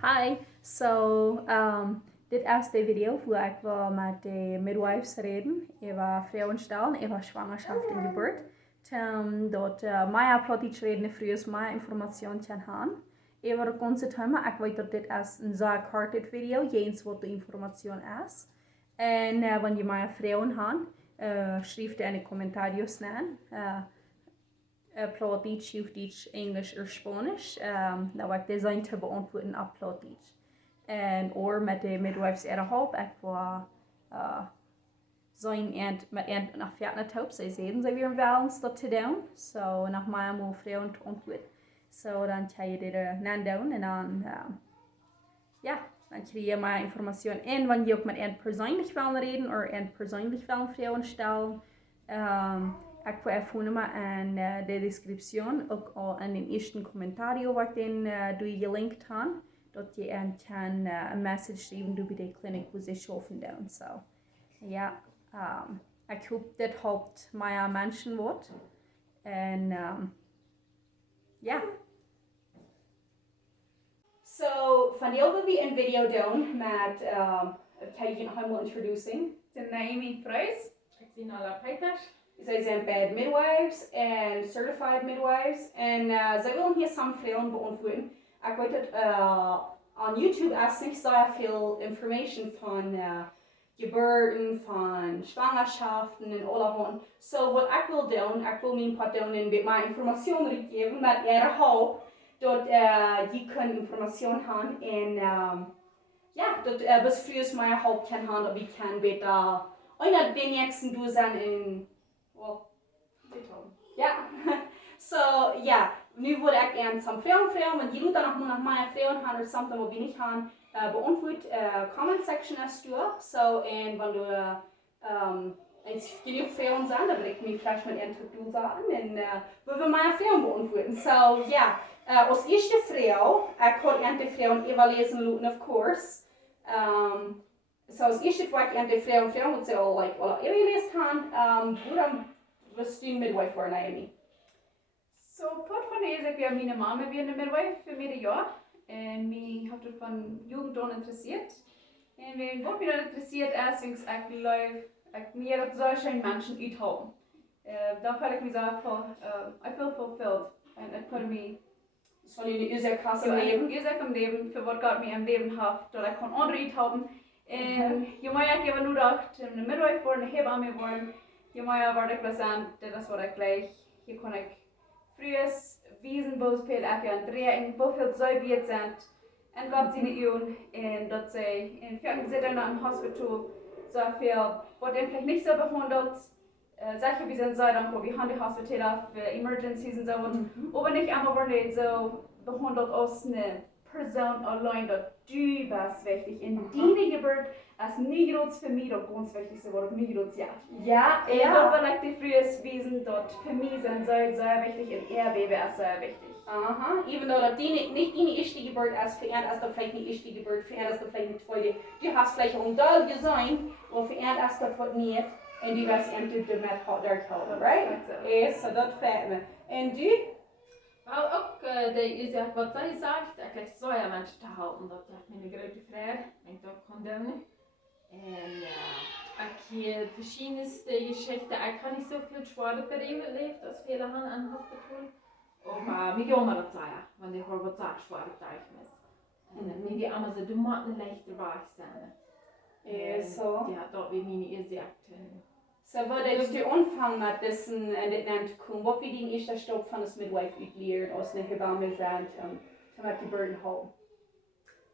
Hi, so dit eerste video wo ik wil met de midwives reden over vrouwenstellen, over Schwangaschaft en Jeburt. Dat mij plotjes reden früher meer informatie kan hebben. Over de ganze thema, ik weet dat dit als een zeer korte video, jens wat de informatie is. En wanneer je mij vrouwen hebben, schrijf in de commentarios neer. Plattdeutsch, Juchdeutsch, Englisch oder Spanisch. Dat ik design te beantwoorden op Plattdeutsch. En or met de midwives erop, ik wil zijn en met een nach vierten Taub, zij zeiden ze weer wel dat te doen. So nach mij moet vrouwen te antwoorden. So dan kan je dit er doen en dan ja, dan krijg je meer informatie. En wanneer je ook met een persoonlijk wil reden of een persoonlijk wil vrouwen stellen. Ik wil even in de descriptie, ook al in de eerste commentaar wat ik gelinkt heb, dat je kan een message schrijven door bij de kliniek waar ze schaffen doen. So, ja, ik hoop dit helpt meer mensen wat. En ja. So, vandaag wil we een video doen met helemaal introducing. De Naomi Froagen. Ik zie alle Peters. Zij zijn bij midwives en certified midwives. En zij willen hier samen vrouwen beantwoorden. Ik weet dat op YouTube is niet zo veel informatie van geburten, van Schwangerschaften en allerhand. So wat ik wil doen, ik wil mijn part doen en mijn informatie geven met ihre hulp. Dat je kunt informatie hebben en ja, dat bis früher mijn hulp kan hebben, dat we kan beter einer den nächsten du zijn in ja. So, ja, nu word ik een some vrouwen, want je doet dan nog maar naar vrouwen gaan of something wat we niet gaan beantwoord comment section is door. So, en wanneer als genoeg vrouwen zijn, dan wil ik me vielleicht met een toe zeggen en we willen maar vrouwen beantwoorden. So, ja, als eerste vrouw, ik had een vrouwen even lezen laten, of course. So, als eerste wat ik een vrouwen moet ze al like al even gelezen hebben, hoe dan was du midwife voor Naomi? So, part van de is ik bij mijn mama weer een midwife voor meerdere jaar. En mij had het van jugend aan interessiert. En wat mij dan interessiert is, sinds ik geloof, ik meer dat solche mensen uithouden. Dan voel ik me zo I feel fulfilled. En het kan me van jullie uzak im Leben. Uzak im Leben, für was Gott mir im Leben hat, dass ich kann andere uithouden. En je moet ik even nu dacht, een midwife worden, een hebamme worden. Je moet wat ik was aan, dat is wat ik gleich. Hier kon ik früher wiesen, wo viel ich an drehen, wo viel so wird sind. En Gott seine Ehren, und dass sie in vierten Sitzungen im Hospital so viel, was vielleicht nicht so behandelt. Solche wie sind so, dann wo wir haben die Hospitäler für Emergencies und so, aber nicht einmal werden so behandelt als eine Person allein, dass du bist wichtig. In deiner Geburt ist nicht groß für mich, das ganz wichtigste Wort, nicht groß, ja. Ja, ja. Und das will ich dir früher wissen, dass für mich sind sehr wichtig und ihr Baby ist sehr wichtig. Aha, even though dat die nicht deine erste Geburt ist, für ihn ist das vielleicht nicht erste Geburt, für ihn ist das vielleicht nicht zweite. Du hast vielleicht auch ein Doll gesehen, aber für ihn ist das was nicht. Und du wirst endlich damit durchhalten, right? Ja, so das fällt mir. Und du? Wel, ook wat zij zegt, ik krijg zoveel mensen te houden, dat is mijn grote vraag, ik dat kan doen. En ik heb verschiedenste geschichten, ik heb niet zoveel zware perioden geleefd als vele anderen aan het hospital. Maar ik jammer dat zeggen, want ik hoor wat daar zware tijden is. En dan die allemaal zo de matten lichter bij staan. Ja, so. Ja, dat weet mijn eerste acten. So, wat is de omvang met dessen en dit neemt te komen? Wat wie die eerste stap van de midwife uitleert als een hebamme zijn, om met die burden houden?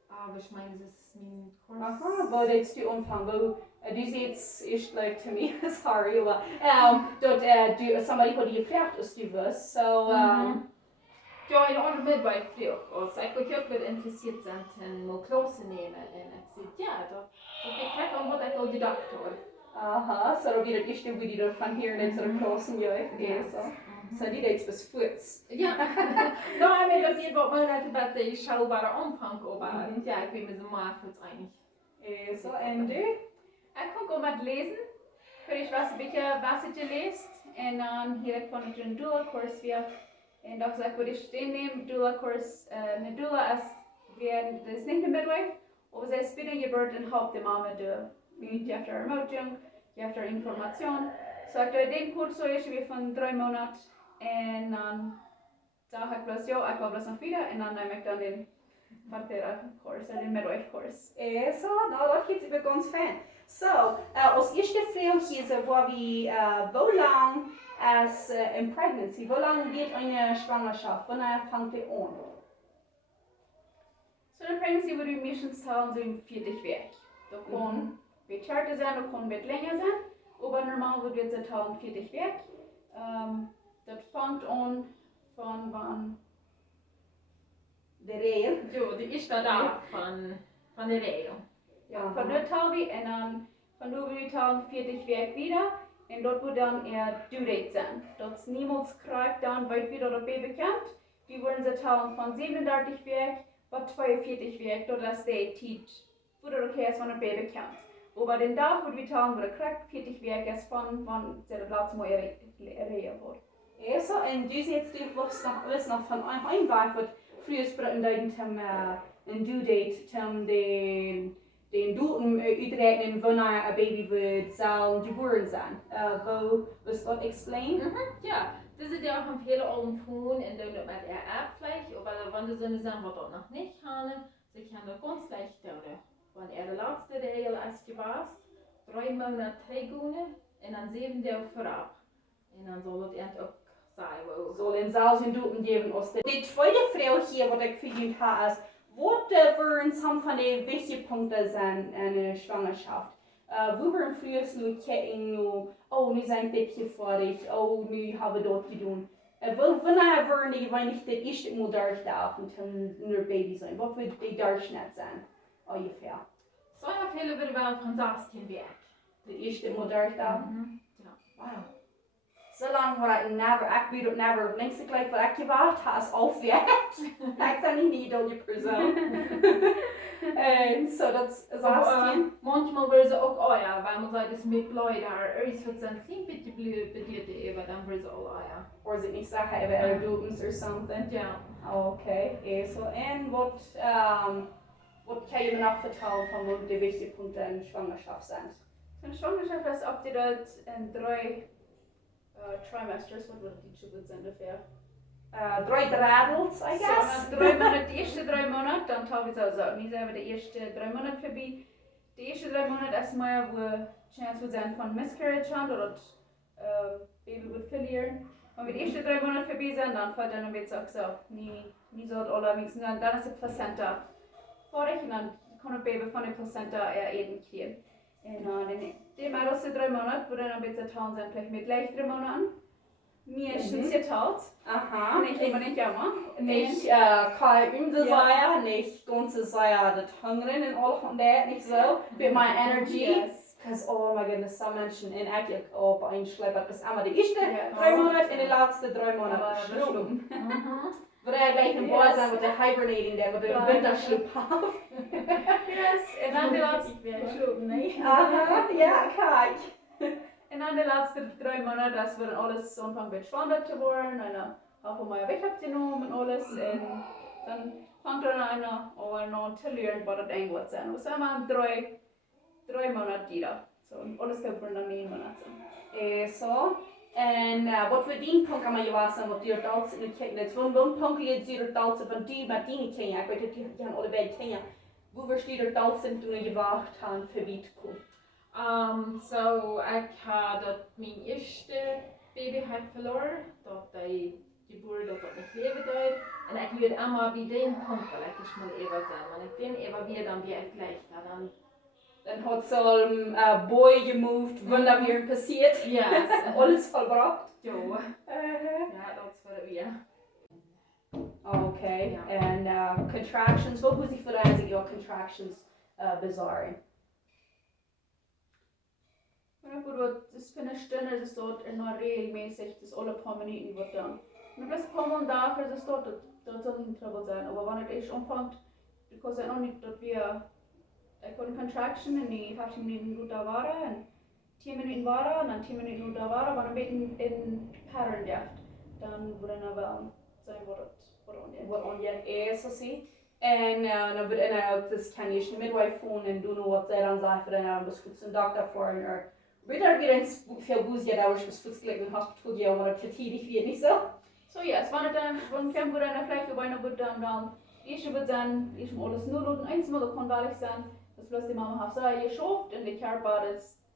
Aber ich meine, das ist mein Kurs. Aha, wat is de omvang? Du zegt, is like to me, sorry, aber dat du somebody wat je vraagt als du wirst, so. Ja, in andere midwife vroeg, als ik ook weer geïnteresseerd zijn in mijn klassen nemen. En ik zei, ja, dat ik kijk aan wat ik al gedacht heb. Aha, so dat weer het eerste wie die ervan hier net zo'n klassen juist. Ja, so. So die deed bis voets. Ja, nou, maar dat is wat mij net bij de schouwbare omvang over. Ja, ik weet me zo maar voets einig. So, en du? Ik kan ook wat lezen. Voor ik was een beetje was je leest. En dan hier ik van een doula-kurs weer. En dat is wat ik stehen neem. Doula-kurs, een doula is det är inte midwife, och så spelar Jeburt en hopp till mamma då. Vi efter remoting, efter information. Så att den kurs så är vi från 3 månader, och då har jag plus jag var plus en 4, och då har jag den partera kurs, eller midwife kurs. Så, det gick det ganz fan. So, als eerste vraag waar we hoe lang als in pregnancy, hoe lang wird eine Schwangerschaft, wanneer fängt die an? Så en pregnancy würde meistens talen so in 40 Weg. Da kann wird kürzer sein, da kann wird länger sein, aber normal würde es talen 40 Weg. Das fängt an von wann? De regel? Jo, die eerste dag van de regel. Ja, von dort talen wir, und dann von dort würde talen 40 Weg wieder, und dort wird dann Due Date sein. Das niemals kriegt dann weit wieder das Baby bekannt. Die würden sie talen von 37 Weg bis 42 Weg, dort ist die Zeit, wo das okay ist, wenn das Baby bekannt. Aber den Tag, wo wir talen, wo der kriegt 40 Weg ist von, wann der Platz mal erreicht wird. Ja, so, und du siehst, du wirst noch von einem Weg, wird früher sprechen zum ein Due Date, zum den Datum uitrekenen wanneer een baby wird geboren sein. Wo wirst du das explain? Ja, das ist ja auch am Fehler allem von in der mit der Erbfläche, aber wenn du so eine Sache was noch nicht haben, so kann das ganz leicht tun. Wenn die letzte Regel als du warst, 3 Monate trägune und dann 7 Tage vorab. Und dann soll das auch sein, wo... Soll in zelfs een Datum geben. Die tweede vraag hier, wat ik voor jullie heb, is wat waren some van de wichtige punten zijn in een Schwangerschaft? Wo waren früher nu kijken, oh, nu zijn Babyje fertig, oh, nu hebben we dat gedaan. Wanneer waren die weinig de eerste mal durchdagen, toen er baby zijn? Wat wordt die durchschnitt zijn? Ungefähr. So ja, viele würde wel von 16 Werk. De eerste mal durchdagen? Ja. Wow. So lange war ich never längst gleich, weil ich gewartet habe, ist aufwärts. Ich bin nicht die Person. So, das ist Aber manchmal wird sie auch Eier, weil man sagt, es mit Leuten, es wird ein klein bisschen blöd bedient, aber dann wird sie auch Eier. Oder sie nicht sagen, aber er Dutens or something. Ja. Okay, so, und was kann ich mir noch vertrauen von wo die wichtigsten Punkte in Schwangerschaft sind? So eine Schwangerschaft ist ob die dort in 3 trimesters, was wird die Schubert sein ungefähr? 3 Dradels, I guess. So, 3 Monate, die ersten 3 Monate, dann teilweise auch so. Nicht selber die ersten 3 Monate vorbei. Die ersten 3 Monate erstmal, wo Chance wird sein von Miscarriage haben oder das Baby wird verlieren. Wenn wir die ersten 3 Monate vorbei sind, dann fällt dann wird es auch so, nie so alle mixen. Dann ist die Plazenta vorig und dann kann das Baby von der Plazenta eben kriegen. Und die ersten 3 Monate, wo dann ein bisschen tun sind, vielleicht mit gleich 3 Monaten. Mir ist schon zertalt. Aha. Nicht immer nicht jammer. Nicht kann unser Seier, nicht ganze Seier, das Hungern und all von that, nicht so. With my energy. Yes. Because, oh my goodness, some Menschen in eigenlijk op een schlepper. Dus einmal die eerste 3 Monate en de laatste 3 Monate schlopen. Waar hij gleich een boy zijn met de hibernating, der met de winterschloep af. Yes, en dan de laatste... Schlupen, ne? Aha, ja, kijk. En dan de laatste 3 Monate, dat we dan alles anfangen met schwanger te worden. En dan hebben we weg opgenomen en alles. En dan vangt er aan te leren wat het eigenlijk zijn. We zijn maar 3 Monate hier. So, alles hebben we dan 9 Monate. Zo. En wat we die punten maar je was en wat die er altijd in kijken. Het van welke punten je die er altijd van die met die Kenia. Ik weet dat die gaan allebei Kenia. Hoe versteht er altijd toen je wacht aan verwiet komt? So, ich habe mein erstes Baby verloren, dat die Jeburt dat nicht leben dort. Und ich würde immer bei dem Punkt, weil ich mal eben sein, wenn ich den eben wieder, dann wäre ich gleich da. Dann hat so ein Boy gemoved, wanneer weer passiert. Ja, Alles vollbracht. Jo. Ja, dat war wir. Okay. Ja. En contractions, wat moet ik voor jou contractions bezorgen? Das für eine Stunde ist dort immer regelmäßig, das alle paar Minuten wird dann. Und bis ein paar Mal da ist es dort soll nicht Trouble sein. Aber wenn es echt anfängt, du kannst ja noch nicht, dass wir eine Contraction in die 15 Minuten gut da waren, und 10 Minuten waren, und dann 10 Minuten gut da waren, wenn ein bisschen in Pattern dürft, dann würde er aber sein, was on yet Wat on je is, zo zie. En dan wordt er ook, dus kan je een midwife phone en doen wat zij dan zegt, en dan was goed zijn dokter voor en weer een veel boezje, dat was goed gelijk in het hospital, ja, maar dat tidig weer niet zo. So yes, wanneer dan van kan voor een vlechtje bijna wordt dan eerst wordt dan eerst mal alles nul und eins mal kann weil ich sagen, das bloß die Mama hat so geschafft und die Körper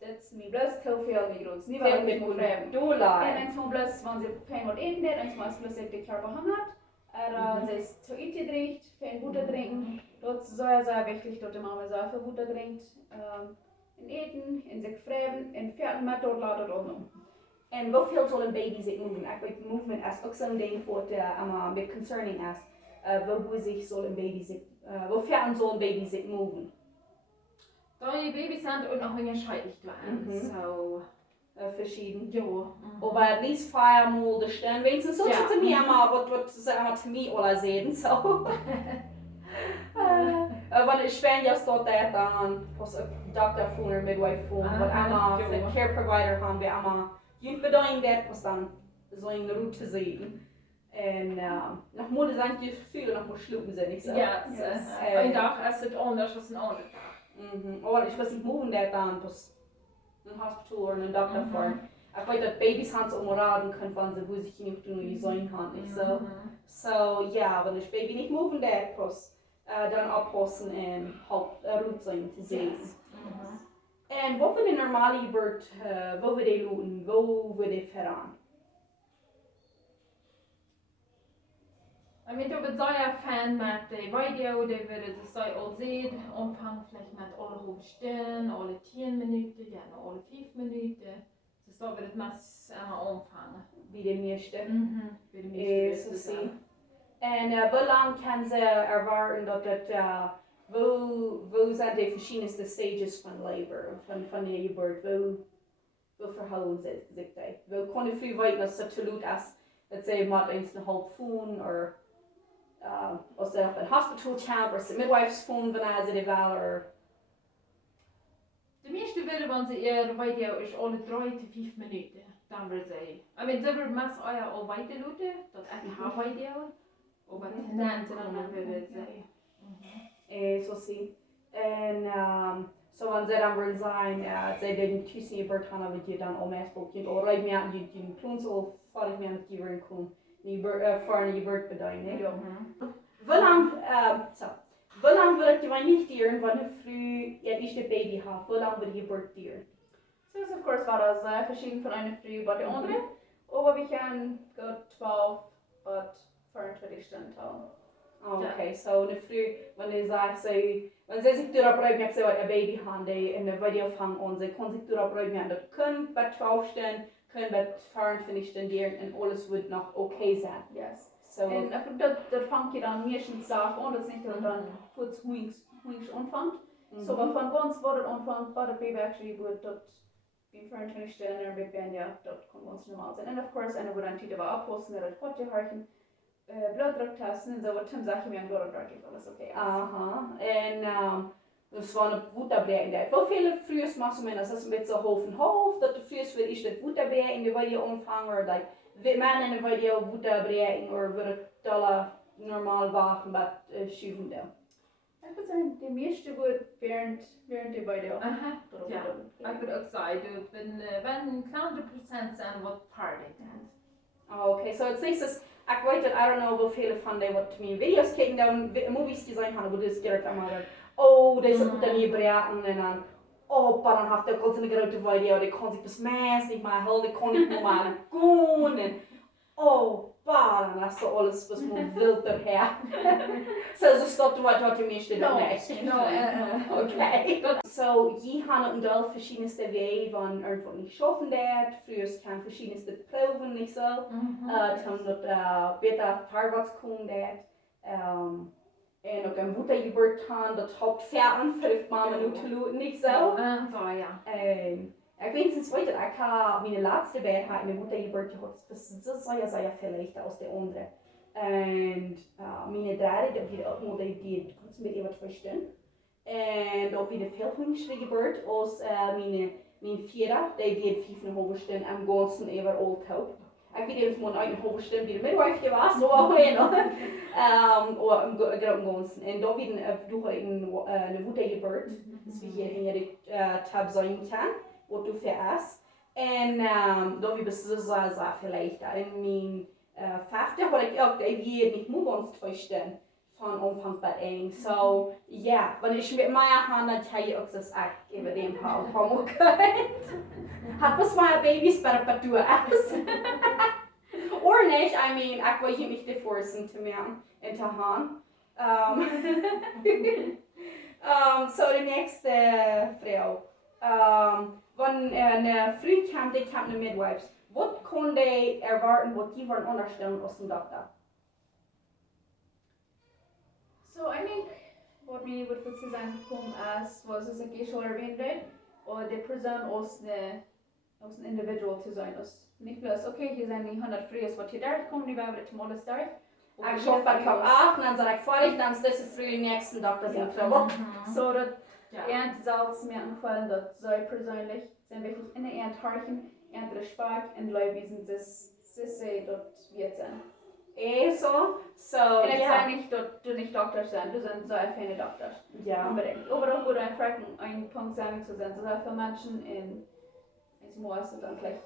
das mir bloß zu viel mit uns, nie weil mit Dollar. En eins mal bloß, wenn sie kein Wort eten, eins mal bloß die Körper hungert. Sie ist zu Eat gedreht, kein Butter trinken. Dort sehr, sehr wichtig, dort die Mama sehr viel Butter trinkt. In Eten, in sich freven, in Pferden mit dort later dort noch. En hoeveel zal een baby zich moven? Ik weet movement als ook zo'n ding voor het een bit concerning as. Hoe zich zal een baby zich, hoe ver zal een baby zich moven? Die Babys sind auch noch unterschiedlich so Verschieden. ja. Aber at least 5 Mal de stem. Wenigstens so zu mir mal, wat ze allemaal te mij alle sehen, so. Want ik ben juist tot dat dan, was een dokter voor een midwife voor, wat allemaal een care provider gaan bij allemaal. Je bedoelt dat was dan zo'n route te zien. En nog moet het eigenlijk veel nog maar slopen zijn, niet zo? Ja, een dag is het anders dan een andere dag. Oh, ik was niet mogen dat dan, dus een hospital of een dokter voor. Ik weet dat baby's gaan ze omraden kunnen van ze hoe zich niet doen wie zijn kan, niet zo? So ja, wanneer ik baby niet mogen dat, dus dan oppassen en route zijn te zien. En wat we in normale Jeburt, wat we die doen, wat we die veraan? Ich bin sehr Fan mit den Video, die wird es all sehen, Umfang vielleicht mit alle halbe Stunden, alle 10 Minuten, gerne alle 5 Minuten. Dus dat wird es Umfang. Wie de meeste. Wie de meeste. So zie. En hoe lang kan ze ervaren dat het, wo zijn de verschillende stages van labor, van de Jeburt, wo verhouden ze zich dat? Wo kunnen we weten dat ze te laat is, dat ze met eens een half voelen, of ze op een hospital camp, of ze midwives voelen wanneer ze die wel, De meeste willen, want ihr Video ist alle 3 bis 5 Minuten. Dann wird sie. Ich meine, sie wird meist auch weiter lauten, das ist ein Video. Aber Tendenzen dann wird sie. So zie. En so wanneer ze dan willen zijn, ze den tussen Jeburt gaan, dan je dan al meestal je al rijdt meer aan je kloon zo vaardig meer met je weer komen. Voor een Jeburt bedoelen. Hoe lang wil je niet duren wanneer je eerste baby hebt? Hoe lang wil je Jeburt duren? So of course war das verschieden von einer Früh bei der anderen. Aber wir können gut 12 bis 24 Stunden tellen. Okay, so eine Früh, wenn ich sage, wenn sie sich durchbringen, ich sage, ein Baby haben, die in der Video fangen und sie können sich durchbringen, das können bei 12 Stunden, können bei 24 Stunden duren und alles wird noch okay sein. Yes. So. En dat fangt je dan meestens zaken aan, dat is niet dat dan goed hoings ontvangt. So, maar van ons wordt het ontvangt, waar de baby actually wordt dat in 24 Stunden er bij ben, ja, dat kan ons normaal zijn. En of course, en dan wordt dan die wel oplossen, dat het potje harken, bloeddruk testen en zo, wat Tim zegt je met een bloeddruk is alles oké. Aha, en dus van het Wutterbrei. Hoeveel vrouwen maken men, dat is een beetje half en half, dat de vrouwen wil is het Wutterbrei in de video ontvangen, dat man in de video Wutterbrei, of wordt het alle normaal wagen met schuiven. Ik moet zeggen, de meeste wordt während de video. Aha, ja. Ich würde auch sagen, wenn ein kleiner Prozent sein, was party dann. Okay, so het is dus, ik weet dat, I don't know hoeveel van die wat mijn video's kijken, dan movies die zijn gaan, dus direct allemaal oh, deze moet dan niet bereiden en dan, oh, pa, dan heeft ook een grote video, die kon zich dus meest niet meer houden, die kon niet normaal gaan en, oh, pa, dan is alles was moet wild erheen. Zo stopt wat je meeste doen, nee. Okay. So, je gaan een deel verschillende wegen van irgendwo niet schaffen dat, früher kan verschillende proeven niet zo, dan dat beter voorwaarts komen dat. En ook een Mutter Jeburt gaan, dat houdt ver aan 5 minuten lopen, niet zo. So, ja. Ik weet sinds weet dat ik mijn laatste bij had in de Mutter Jeburt gehad, dat zou je veel lichter als de andere. En mijn derde, dat weer ook nog die kon een beetje wat verstaan. En ook weer veel jongere Jeburt als mijn vierde, die deed 5,5 stunden am ganzen overal top. Ik weet even gewoon uit een halve stem die de midwife was, zo alleen. Of een groot en dan weer doe ik een woede Jeburt. Dus we hier de tab zijn kan, wat du für is. En dan weer best zo vielleicht. In mijn vijfde had ik ook de weer niet moe ons verstehen. Van Anfang bis Ende. So, ja, wenn ich mit meiner Hand dann kann ich auch das auch über den Fall kommen können. Hat bis meine Babys bei der Partur ist. Oder nicht, I mean, ich will hier mich die forcen zu machen, in der Hand. So, die nächste Frau. Wenn eine Frau kommt, die kommt eine Midwife. Was können die erwarten, was die wollen unterstellen aus dem Doktor? So, I think what we would put Suzanne come as was as a gay or erwähnt, or they present us as an individual to sein. Nicht bloß, okay, hier sind die 100 Frühe, was hier da kommen, die werden zum alles da. Ich schaffe bei Tag 8 und dann sage ich fertig, dann ist das früh die nächsten Doktor sind Trouble. So, das soll mir angefallen, dass sie persönlich sind wirklich in der Erntarchen, Erntrespart und Leute sind sie dort wird sein. So, und ich sage nicht, dass du nicht Doktor sein, du sind so eine Doktor. Ja. Unbedingt. Aber auch, wo du ein Punkt sagen zu sein, so für Menschen in Moos und dann vielleicht.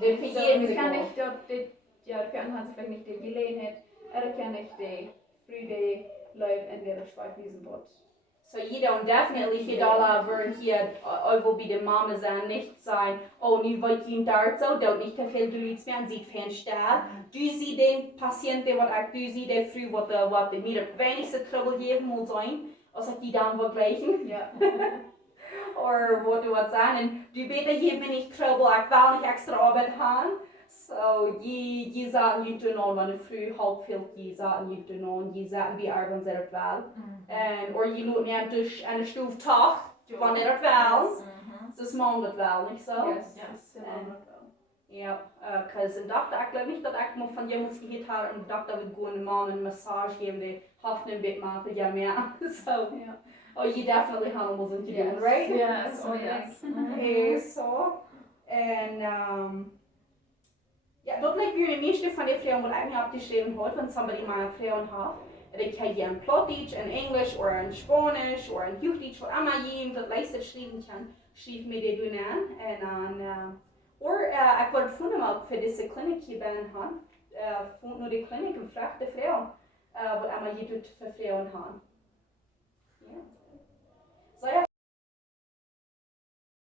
Ich kann nicht dort, für andere haben sie vielleicht nicht die Gelegenheit, oder kann nicht die Frühe Leute in der Speichwiesen dort. So jeder und definitiv hier da würden hier irgendwo bei der Mama sein, nicht sein, oh, nu wollt ihr dort so, dort nicht zu viel Leute mehr, sieht fernstehen. Du siehst den Patienten, was du siehst, der früh, was mir das wenigste Trouble geben muss sein, als die dann vergleichen. Ja. Oder was du was sagen, du bitte hier bin ich Trouble, ich will nicht extra Arbeit haben. So, die zaten niet doen aan, want früh halb viel, die zaten niet doen aan, die zaten bij arbeid zeer wel. En, or je loopt niet dus aan de stoef toch, je van het wel. Dus man het wel, niet zo? Yes. Ja, because een dokter, ik geloof niet dat ik me van je moet gehad hebben, een dokter wil gewoon een man een massage geven, die hoofd een beetje maken, ja meer. So, oh, you definitely have almost into doing, right? Yes, oh yes. So, en, ja, dat lijkt weer de meeste van die vrouwen wat eigenlijk opgeschreven wordt, want somebody maar vrouwen heeft. Dat kan je in Plattdeutsch, in Englisch, of in Spanisch, of in Hochdeutsch, wat allemaal je dat lijst schrijven kan, schrijf me die doen aan. En dan, ik word gevonden ook voor deze kliniek hier bij een hand. Vond nu de kliniek en vraag de vrouw, wat allemaal je doet voor vrouwen gaan. Ja.